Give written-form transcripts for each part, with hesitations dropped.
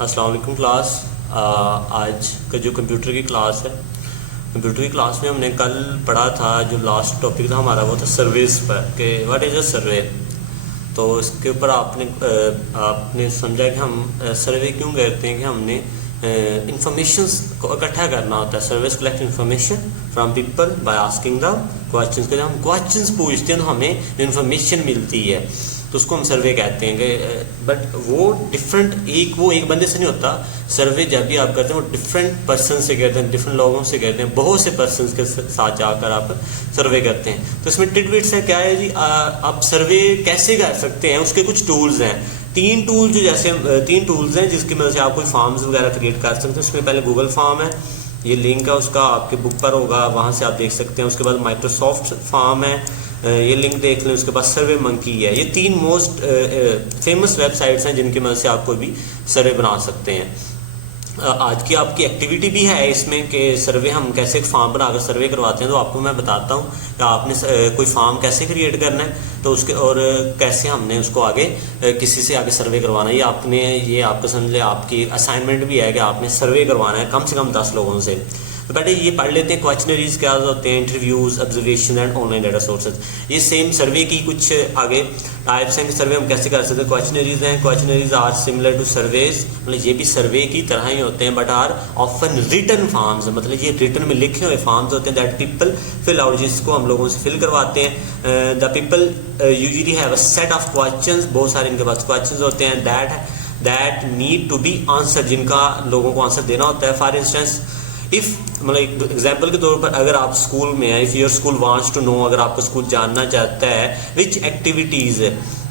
अस्सलाम वालेकुम क्लास। आज का जो कंप्यूटर की क्लास है, कंप्यूटर की क्लास में हमने कल पढ़ा था, जो लास्ट टॉपिक था हमारा वो था सर्विस पर, कि व्हाट इज़ अ सर्वे। तो इसके ऊपर आपने समझा कि हम सर्वे क्यों करते हैं, कि हमने इंफॉर्मेशन को इकट्ठा करना होता है। Service collect information from people by asking the questions. जब हम क्वेश्चंस पूछते हैं तो हमें इंफॉर्मेशन मिलती है, तो उसको हम सर्वे कहते हैं। कि बट वो डिफरेंट एक बंदे से नहीं होता। सर्वे जब भी आप करते हैं वो डिफरेंट पर्सन से करते हैं, डिफरेंट लोगों से करते हैं, बहुत से पर्सन के साथ जाकर आप सर्वे करते हैं। तो इसमें टिडबिट्स है, क्या है जी, आप सर्वे कैसे कर सकते हैं, उसके कुछ टूल्स हैं। तीन टूल्स हैं जिसकी मदद से आप कोई फॉर्म्स वगैरह क्रिएट कर सकते हैं। उसमें पहले गूगल फॉर्म है, ये लिंक है उसका आपके बुक पर होगा, वहाँ से आप देख सकते हैं। उसके बाद माइक्रोसॉफ्ट फॉर्म है, ये लिंक देख लें। उसके बाद सर्वे मंकी है। ये तीन मोस्ट फेमस वेबसाइट्स हैं जिनकी मदद से आप कोई भी सर्वे बना सकते हैं। आज की आपकी एक्टिविटी भी है इसमें कि सर्वे हम कैसे एक फॉर्म बनाकर सर्वे करवाते हैं। तो आपको मैं बताता हूँ कि आपने कोई फॉर्म कैसे क्रिएट करना है, तो उसके और कैसे हमने उसको आगे किसी से आगे सर्वे करवाना है। ये आपको समझ ले, आपकी असाइनमेंट भी है कि आपने सर्वे करवाना है कम से कम 10 लोगों से। तो बेटे ये पढ़ लेते हैं क्वेश्चनरीज क्या होते हैं, interviews, observation and online data sources. ये सेम सर्वे की कुछ आगे टाइप्स हैं कि सर्वे हम कैसे कर सकते हैं। क्वेश्चनरीज हैं, questionnaires are similar to surveys, मतलब ये भी सर्वे की तरह ही होते हैं, but are often written forms, मतलब ये रिटन में लिखे हुए फॉर्म्स होते हैं दैट पीपल फिल आउट, जिसको हम लोगों से फिल करवाते हैं। The people usually have a set of questions, बहुत सारे इनके पास क्वेश्चंस होते हैं that need to be answer, जिनका लोगों को आंसर देना होता है। फॉर इंस्टेंस इफ, मतलब एग्जाम्पल के तौर पर अगर आप स्कूल में हैं, if your school wants to know, अगर आपका स्कूल जानना चाहता है which activities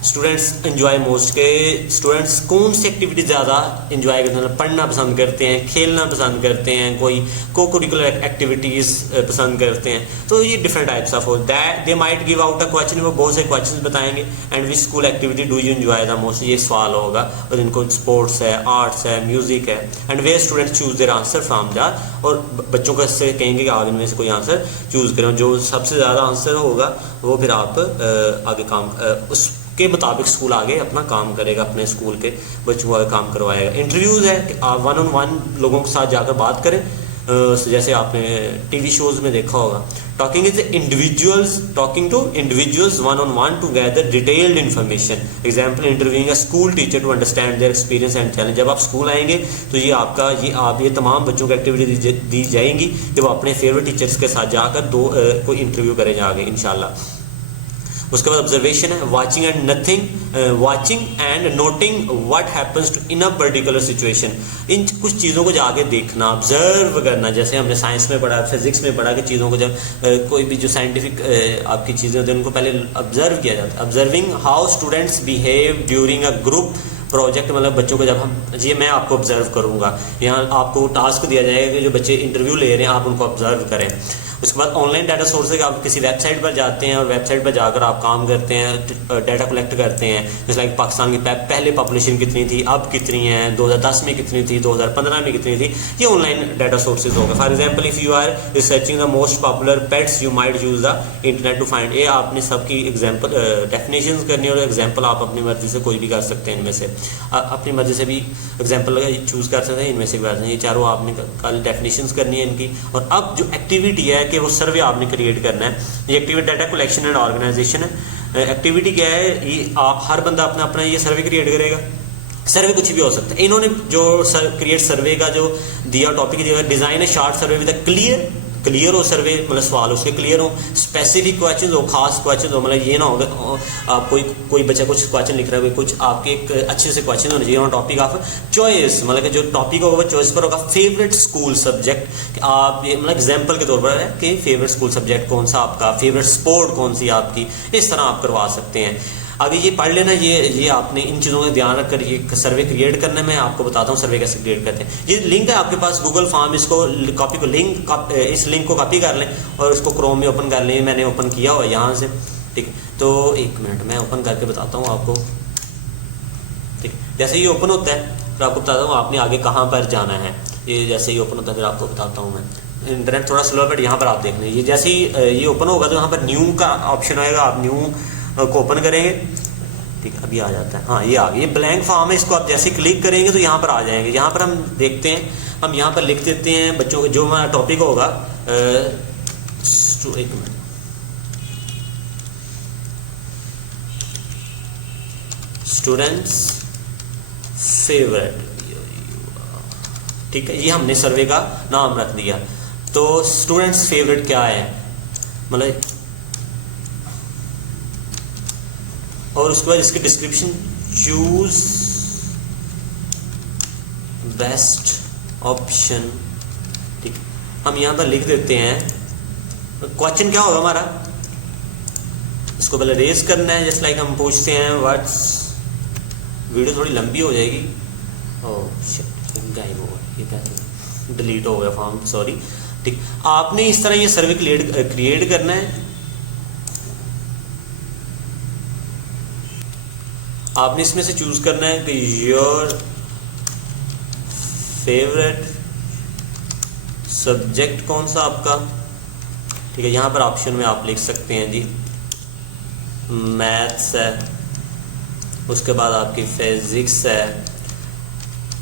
students enjoy most, के स्टूडेंट्स कौन सी एक्टिविटी ज़्यादा इंजॉय करते हैं, पढ़ना पसंद करते हैं, खेलना पसंद करते हैं, कोई को करिकुलर एक्टिविटीज़ पसंद करते हैं। तो ये different types of that they might give out a question, वो बहुत से क्वेश्चन बताएंगे। And which school activity do you enjoy the most, ये सवाल होगा। और इनको स्पोर्ट्स है, आर्ट्स है, म्यूजिक है। And where students choose their answer from that, और बच्चों को इससे कहेंगे कि आप इनमें से कोई आंसर चूज करें। जो सबसे ज़्यादा आंसर होगा वो फिर आप आगे काम उसके मुताबिक स्कूल आगे अपना काम करेगा, अपने स्कूल के बच्चों को आगे काम करवाएगा। इंटरव्यूज़ है कि आप 1-on-1 लोगों के साथ जाकर बात करें, जैसे आपने टीवी शोज में देखा होगा। Talking to individuals 1-on-1 to gather detailed information. Example, interviewing a school teacher to understand their experience and challenge. जब आप स्कूल आएंगे तो ये तमाम बच्चों को एक्टिविटी दी जाएंगी कि वो अपने फेवरेट टीचर्स के साथ जाकर कोई इंटरव्यू करेंगे आगे इंशाल्लाह। उसके बाद ऑब्जर्वेशन है, watching and noting what happens to in a particular situation. इन कुछ चीज़ों को जाके देखना, ऑब्जर्व करना। जैसे हमने साइंस में पढ़ा, फिजिक्स में पढ़ा कि चीज़ों को जब कोई भी जो साइंटिफिक आपकी चीज़ें होती हैं उनको पहले ऑब्जर्व किया जाता है। Observing how students behave during a group project, मतलब बच्चों को जब मैं आपको ऑब्जर्व करूँगा, यहाँ आपको टास्क दिया जाएगा कि जो बच्चे इंटरव्यू ले रहे हैं आप उनको ऑब्जर्व करें। उसके बाद ऑनलाइन डाटा सोर्स है कि आप किसी वेबसाइट पर जाते हैं और वेबसाइट पर जाकर आप काम करते हैं, डाटा कलेक्ट करते हैं। जैसे लाइक पाकिस्तान की पहले पॉपुलेशन कितनी थी, अब कितनी है, 2010 में कितनी थी, 2015 में कितनी थी, ये ऑनलाइन डाटा सोर्सेज होगा। For example, if you are researching the most popular pets you might use the internet to find. ये आपने सबकी एग्जाम्पल डेफिनेशन करनी है, और एग्जाम्पल आप अपनी मर्जी से कोई भी कर सकते हैं। इनमें से अपनी मर्जी से भी एग्जाम्पल चूज़ कर सकते हैं, इनमें से भी कर सकते हैं। ये चारों आपने कल डेफिनेशंस करनी है इनकी। और अब जो एक्टिविटी है कि वो सर्वे आपने क्रिएट करना है। ये activity data collection and organisation है। एक्टिविटी क्या है, ये आप हर बंदा अपना अपना ये सर्वे क्रिएट करेगा। सर्वे कुछ भी हो सकता है। इन्होंने जो क्रिएट सर्वे का जो दिया टॉपिक दिया, डिजाइन है शॉर्ट सर्वे विद क्लियर हो सर्वे, मतलब सवाल उसके क्लियर हो, स्पेसिफिक क्वेश्चन हो, खास क्वेश्चन हो। मतलब ये ना हो आप कोई बच्चा कुछ क्वेश्चन लिख रहा है, कुछ आपके एक अच्छे से क्वेश्चन होने चाहिए। टॉपिक ऑफ चॉइस, मतलब कि जो टॉपिक होगा वो चॉइस पर होगा। फेवरेट स्कूल सब्जेक्ट, आप ये मतलब एग्जाम्पल के तौर पर है कि फेवरेट स्कूल सब्जेक्ट कौन सा आपका, फेवरेट स्पोर्ट कौन सी आपकी, इस तरह आप करवा सकते हैं। आगे ये पढ़ लेना, ये आपने इन चीज़ों का ध्यान रखकर ये सर्वे क्रिएट करना है। मैं आपको बताता हूँ सर्वे कैसे क्रिएट करते हैं। ये लिंक है आपके पास गूगल फॉर्म, इसको इस लिंक को कॉपी कर लें और इसको क्रोम में ओपन कर लें। मैंने ओपन किया हुआ यहाँ से, ठीक है। तो एक मिनट मैं ओपन करके बताता हूँ आपको, ठीक है। जैसे ये ओपन होता है फिर आपको बताता हूँ आपने आगे कहाँ पर जाना है। ये जैसे ही ओपन होता है फिर आपको बताता हूँ मैं। इंटरनेट थोड़ा स्लो है बट यहाँ पर आप देख लें। ये जैसे ही ये ओपन होगा तो यहाँ पर न्यू का ऑप्शन आएगा, आप न्यू को ओपन करेंगे। ठीक है, अभी आ जाता है। हाँ, ये आ गया, ये ब्लैंक फॉर्म है, इसको आप जैसे क्लिक करेंगे तो यहाँ पर आ जाएंगे। यहाँ पर हम देखते हैं, हम यहाँ पर लिख देते हैं बच्चों का जो हमारा टॉपिक होगा। एक मिनट, स्टूडेंट्स फेवरेट, ठीक है, ये हमने सर्वे का नाम रख दिया। तो स्टूडेंट्स फेवरेट क्या है, मतलब, और उसके बाद इसके डिस्क्रिप्शन, चूज बेस्ट ऑप्शन, ठीक है, हम यहाँ पर लिख देते हैं। क्वेश्चन क्या होगा हमारा, इसको पहले रेज करना है, जस्ट लाइक हम पूछते हैं व्हाट्स, वीडियो थोड़ी लंबी हो जाएगी, ओह शिट, गायब हो गया, ये क्या डिलीट हो गया फॉर्म, सॉरी। ठीक, आपने इस तरह ये सर्वे क्रिएट करना है। आपने इसमें से चूज करना है कि योर फेवरेट सब्जेक्ट कौन सा आपका, ठीक है। यहाँ पर ऑप्शन में आप लिख सकते हैं जी मैथ्स है, उसके बाद आपकी फिजिक्स है,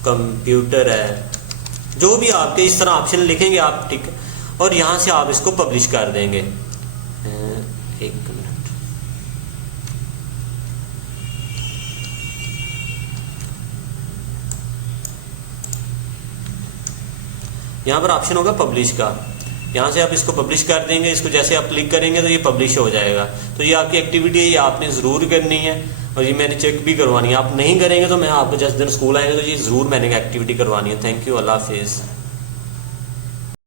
कंप्यूटर है, जो भी आपके इस तरह ऑप्शन लिखेंगे आप, ठीक, और यहाँ से आप इसको पब्लिश कर देंगे। एक मिनट, यहाँ पर ऑप्शन होगा पब्लिश का, यहाँ से आप इसको पब्लिश कर देंगे। इसको जैसे आप क्लिक करेंगे तो ये पब्लिश हो जाएगा। तो ये आपकी एक्टिविटी है, ये आपने ज़रूर करनी है, और ये मैंने चेक भी करवानी है। आप नहीं करेंगे तो मैं आपको जिस दिन स्कूल आएंगे तो ये ज़रूर मैंने एक्टिविटी करवानी है। थैंक यू, अल्लाह हाफिज़।